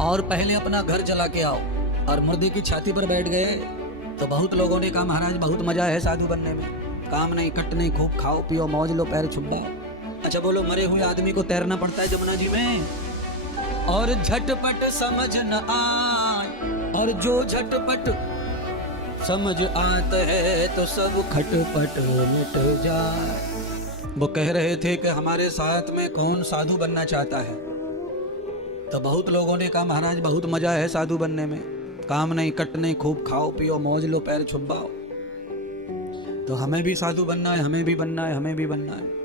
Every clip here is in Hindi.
और पहले अपना घर जला के आओ। और मुर्दे की छाती पर बैठ गए तो बहुत लोगों ने कहा महाराज बहुत मजा है साधु बनने में, काम नहीं कट नहीं, खूब खाओ पियो मौज लो पैर छुपा। अच्छा बोलो, मरे हुए आदमी को तैरना पड़ता है जमुना जी में? और झटपट समझ न आए, और जो झटपट समझ आते है तो सब खटपट मिट जाए। वो कह रहे थे कि हमारे साथ में कौन साधु बनना चाहता है? तो बहुत लोगों ने कहा महाराज बहुत मजा है साधु बनने में, काम नहीं कट नहीं, खूब खाओ पियो मौज लो पैर छुपाओ। तो हमें भी साधु बनना है, हमें भी बनना है, हमें भी बनना है।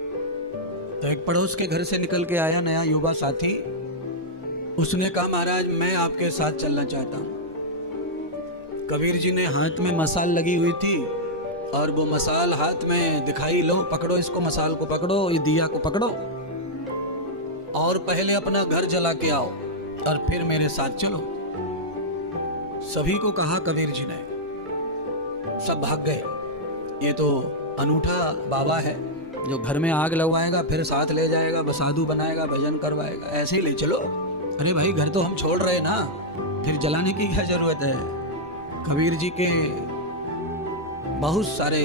तो एक पड़ोस के घर से निकल के आया नया युवा साथी, उसने कहा महाराज मैं आपके साथ चलना चाहता हूँ। कबीर जी ने हाथ में मसाल लगी हुई थी और वो मसाल हाथ में दिखाई, लो पकड़ो इसको, मसाल को पकड़ो, ये दिया को पकड़ो और पहले अपना घर जला के आओ और फिर मेरे साथ चलो। सभी को कहा कबीर जी ने, सब भाग गए। ये तो अनूठा बाबा है जो घर में आग लगवाएगा फिर साथ ले जाएगा, साधु बनाएगा, भजन करवाएगा, ऐसे ही ले चलो। अरे भाई घर तो हम छोड़ रहे ना, फिर जलाने की क्या जरूरत है? कबीर जी के बहुत सारे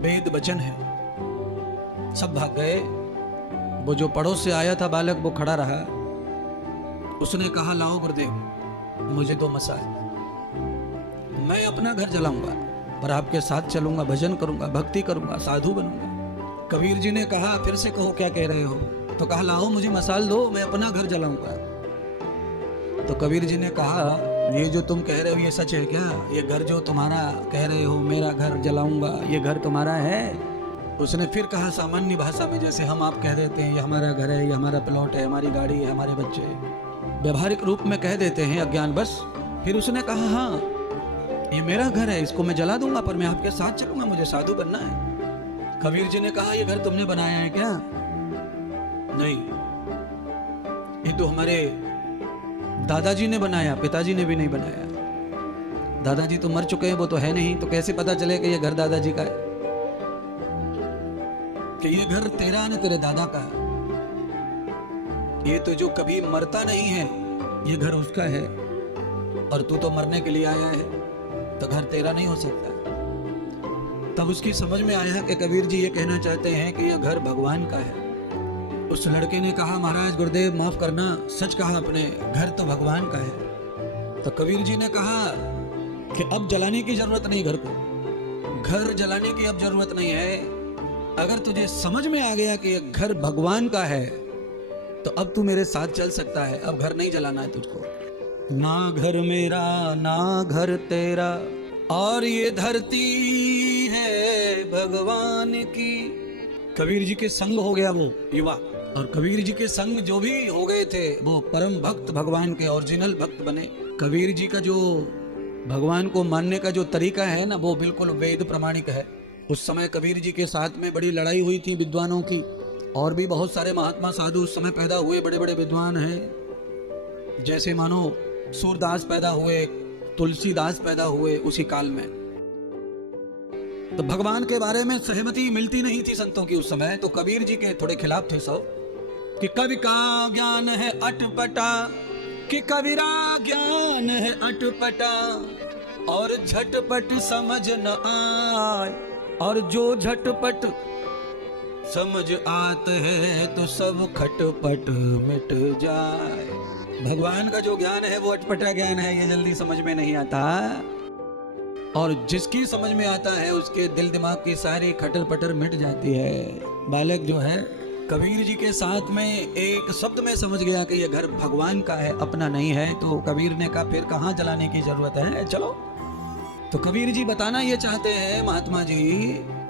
वेद वचन हैं। सब भाग गए। वो जो पड़ोस से आया था बालक वो खड़ा रहा। उसने कहा लाओ गुरुदेव मुझे दो मसाल, मैं अपना घर जलाऊंगा पर आपके साथ चलूंगा, भजन करूंगा, भक्ति करूंगा, साधु बनूंगा। कबीर जी ने कहा फिर से कहो क्या कह रहे हो? तो कहा लाओ मुझे मसाल दो, मैं अपना घर जलाऊंगा। तो कबीर जी ने कहा ये जो तुम कह रहे हो ये सच है क्या? ये घर जो तुम्हारा कह रहे हो मेरा घर जलाऊंगा, ये घर तुम्हारा है? उसने फिर कहा सामान्य भाषा में जैसे हम आप कह देते हैं ये हमारा घर है, ये हमारा प्लॉट है, हमारी गाड़ी है, हमारे बच्चे, व्यवहारिक रूप में कह देते हैं अज्ञान बस। फिर उसने कहा हाँ ये मेरा घर है, इसको मैं जला दूंगा पर मैं आपके साथ चलूंगा, मुझे साधु बनना है। कबीर जी ने कहा ये घर तुमने बनाया है क्या? नहीं, ये तो हमारे दादाजी ने बनाया, पिताजी ने भी नहीं बनाया। दादाजी तो मर चुके हैं, वो तो है नहीं, तो कैसे पता चले कि ये घर दादाजी का है? कि ये घर तेरा है ना तेरे दादा का है। ये तो जो कभी मरता नहीं है ये घर उसका है, और तू तो मरने के लिए आया है तो घर तेरा नहीं हो सकता। तब उसकी समझ में आया कि कबीर जी ये कहना चाहते हैं कि यह घर भगवान का है। उस लड़के ने कहा महाराज गुरुदेव माफ करना, सच कहा आपने, घर तो भगवान का है। तो कबीर जी ने कहा कि अब जलाने की जरूरत नहीं, घर को घर जलाने की अब जरूरत नहीं है। अगर तुझे समझ में आ गया कि यह घर भगवान का है तो अब तू मेरे साथ चल सकता है, अब घर नहीं जलाना है तुझको। ना घर मेरा ना घर तेरा, और ये धरती है भगवान की। कबीर जी के संग हो गया वो युवा, और कबीर जी के संग जो भी हो गए थे वो परम भक्त भगवान के ओरिजिनल भक्त बने। कबीर जी का जो भगवान को मानने का जो तरीका है ना वो बिल्कुल वेद प्रमाणिक है। उस समय कबीर जी के साथ में बड़ी लड़ाई हुई थी विद्वानों की, और भी बहुत सारे महात्मा साधु उस समय पैदा हुए, बड़े बड़े विद्वान हैं। जैसे मानो सूरदास पैदा हुए, तुलसीदास पैदा हुए उसी काल में। तो भगवान के बारे में सहमति मिलती नहीं थी संतों की उस समय, तो कबीर जी के थोड़े खिलाफ थे सब कि कवि का ज्ञान है अटपटा, कि कबीरा ज्ञान है अटपटा, और झटपट समझ न आए, और जो झटपट समझ आते हैं तो सब खटपट मिट जाए। भगवान का जो ज्ञान है वो अटपटा ज्ञान है, ये जल्दी समझ में नहीं आता, और जिसकी समझ में आता है उसके दिल दिमाग की सारी खटर पटर मिट जाती है। बालक जो है कबीर जी के साथ में एक शब्द में समझ गया कि ये घर भगवान का है, अपना नहीं है। तो कबीर ने कहा फिर कहाँ जलाने की जरूरत है, चलो। तो कबीर जी बताना ये चाहते हैं महात्मा जी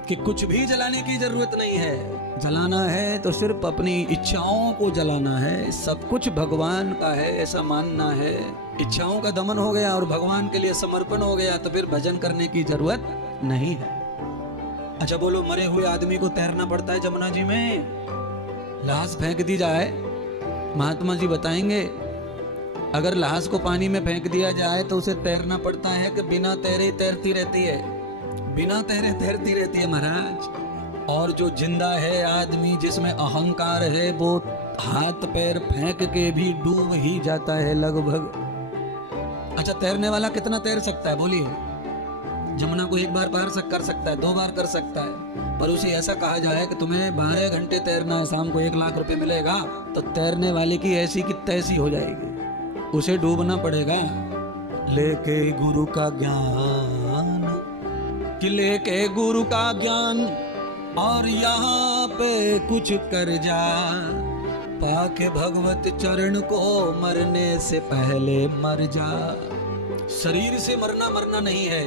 कि कुछ भी जलाने की जरूरत नहीं है। जलाना है तो सिर्फ अपनी इच्छाओं को जलाना है, सब कुछ भगवान का है ऐसा मानना है। इच्छाओं का दमन हो गया और भगवान के लिए समर्पण हो गया तो फिर भजन करने की जरूरत नहीं है। अच्छा बोलो, मरे हुए आदमी को तैरना पड़ता है जमुना जी में? लाश फेंक दी जाए, महात्मा जी बताएंगे, अगर लाश को पानी में फेंक दिया जाए तो उसे तैरना पड़ता है कि बिना तैरे तैरती रहती है? बिना तैरे तैरती रहती है महाराज। और जो जिंदा है आदमी जिसमें अहंकार है वो हाथ पैर फेंक के भी डूब ही जाता है लगभग। अच्छा, तैरने वाला कितना तैर सकता है बोलिए? जमुना को एक बार पार कर सकता है, 2 बार कर सकता है, पर उसे ऐसा कहा जाए कि तुम्हें 12 घंटे तैरना है, शाम को 1 लाख रुपए मिलेगा, तो तैरने वाले की ऐसी की तैसी हो जाएगी, उसे डूबना पड़ेगा। लेके गुरु का ज्ञान, कि लेके गुरु का ज्ञान और यहाँ पे कुछ कर जा, पाके भगवत चरण को मरने से पहले मर जा। शरीर से मरना नहीं है,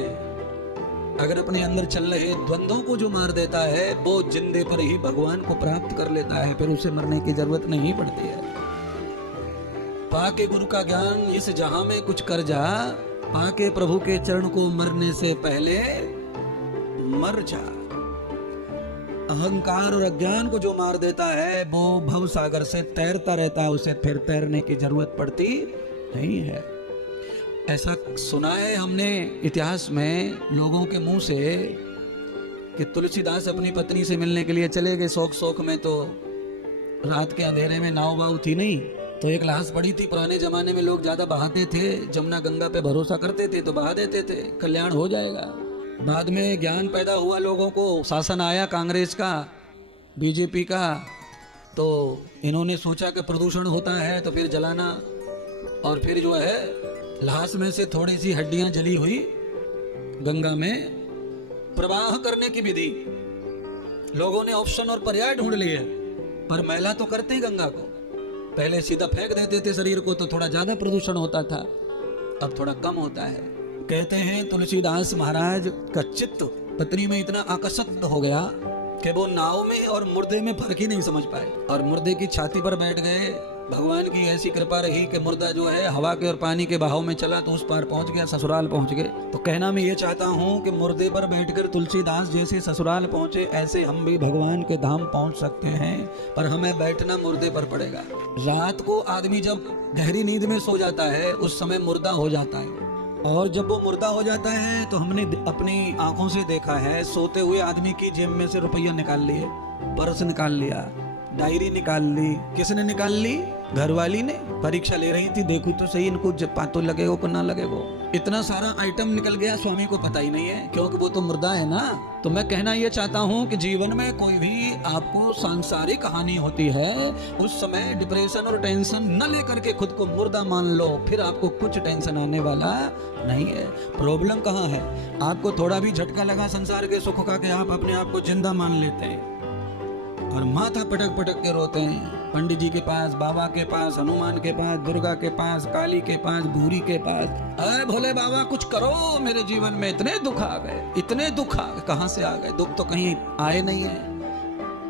अगर अपने अंदर चल रहे द्वंद्वों को जो मार देता है वो जिंदे पर ही भगवान को प्राप्त कर लेता है, फिर उसे मरने की जरूरत नहीं पड़ती है। पाके गुरु का ज्ञान इस जहां में कुछ कर जा, पाके प्रभु के चरण को मरने से पहले मर जा। अहंकार और अज्ञान को जो मार देता है वो भव सागर से तैरता रहता है, उसे फिर तैरने की जरूरत पड़ती नहीं है। ऐसा सुना है हमने इतिहास में लोगों के मुंह से कि तुलसीदास अपनी पत्नी से मिलने के लिए चले गए शौक में, तो रात के अंधेरे में नाव वाव थी नहीं, तो एक लाश पड़ी थी। पुराने जमाने में लोग ज्यादा बहाते थे, जमुना गंगा पे भरोसा करते थे तो बहा देते थे, कल्याण हो जाएगा। बाद में ज्ञान पैदा हुआ लोगों को, शासन आया कांग्रेस का, बीजेपी का, तो इन्होंने सोचा कि प्रदूषण होता है तो फिर जलाना, और फिर जो है लाश में से थोड़ी सी हड्डियां जली हुई गंगा में प्रवाह करने की विधि। लोगों ने ऑप्शन और पर्याय ढूंढ लिए, पर मैला तो करते ही गंगा को, पहले सीधा फेंक देते थे शरीर को तो थोड़ा ज्यादा प्रदूषण होता था, अब थोड़ा कम होता है। कहते हैं तुलसीदास महाराज का चित्त पत्नी में इतना आकर्षित हो गया कि वो नाव में और मुर्दे में फर्क ही नहीं समझ पाए, और मुर्दे की छाती पर बैठ गए। भगवान की ऐसी कृपा रही कि मुर्दा जो है हवा के और पानी के बहाव में चला तो उस पार पहुंच गया, ससुराल पहुंच गए। तो कहना मैं ये चाहता हूं कि मुर्दे पर बैठकर तुलसीदास जैसे ससुराल पहुंचे, ऐसे हम भी भगवान के धाम पहुंच सकते हैं, पर हमें बैठना मुर्दे पर पड़ेगा। रात को आदमी जब गहरी नींद में सो जाता है उस समय मुर्दा हो जाता है, और जब वो मुर्दा हो जाता है तो हमने अपनी आंखों से देखा है सोते हुए आदमी की जेब में से रुपया निकाल लिए, पर्स निकाल लिया, डायरी निकाल ली। किसने निकाल ली? घरवाली ने। परीक्षा ले रही थी, देखो तो सही इनको पातो लगेगो को ना लगेगो, इतना सारा आइटम निकल गया, स्वामी को पता ही नहीं है, क्योंकि वो तो मुर्दा है ना। तो मैं कहना ये चाहता हूँ कि जीवन में कोई भी आपको सांसारिक हानि होती है, उस समय डिप्रेशन और टेंशन न लेकर के खुद को मुर्दा मान लो, फिर आपको कुछ टेंशन आने वाला नहीं है। प्रॉब्लम कहाँ है? आपको थोड़ा भी झटका लगा संसार के सुख का कि आप अपने आप को जिंदा मान लेते हैं और माथा पटक पटक के रोते हैं। पंडित जी के पास, बाबा के पास, हनुमान के पास, दुर्गा के पास, काली के पास, भूरी के पास, अरे भोले बाबा कुछ करो, मेरे जीवन में इतने दुख आ गए, इतने दुख आ गए। कहाँ से आ गए? दुख तो कहीं आए नहीं है,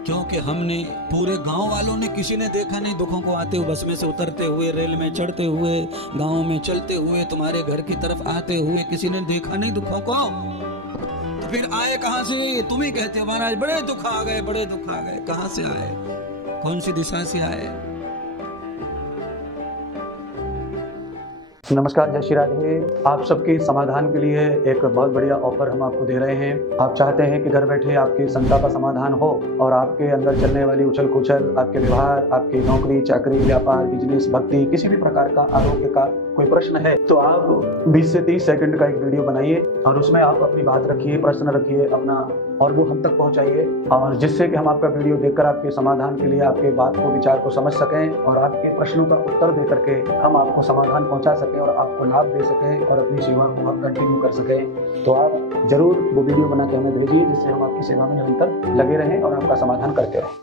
क्योंकि हमने पूरे गांव वालों ने किसी ने देखा नहीं दुखों को आते हुए, बस में से उतरते हुए, रेल में चढ़ते हुए, गाँव में चलते हुए, तुम्हारे घर की तरफ आते हुए, किसी ने देखा नहीं दुखों को। तो फिर आए कहाँ से? तुम ही कहते हो महाराज बड़े दुख आ गए, बड़े दुख आ गए। कहाँ से आए? कौन सी दिशा से आए? नमस्कार, जय श्री राधे। आप सबके समाधान के लिए एक बहुत बढ़िया ऑफर हम आपको दे रहे हैं। आप चाहते हैं कि घर बैठे आपकी शंका का समाधान हो और आपके अंदर चलने वाली उछल कुछल, आपके व्यवहार, आपकी नौकरी चाकरी, व्यापार, बिजनेस, भक्ति, किसी भी प्रकार का आरोग्य का कोई प्रश्न है तो आप 20 से 30 सेकंड का एक वीडियो बनाइए और उसमें आप अपनी बात रखिए, प्रश्न रखिए अपना, और वो हम तक पहुंचाइए, और जिससे कि हम आपका वीडियो देखकर आपके समाधान के लिए आपके बात को, विचार को समझ सकें और आपके प्रश्नों का उत्तर दे करके हम आपको समाधान पहुंचा सकें और आपको लाभ दे सकें और अपनी सेवा को आप कंटिन्यू कर सकें। तो आप जरूर वो वीडियो बना के हमें भेजिए, जिससे हम आपकी सेवा में निरंतर लगे रहें और आपका समाधान करते रहें।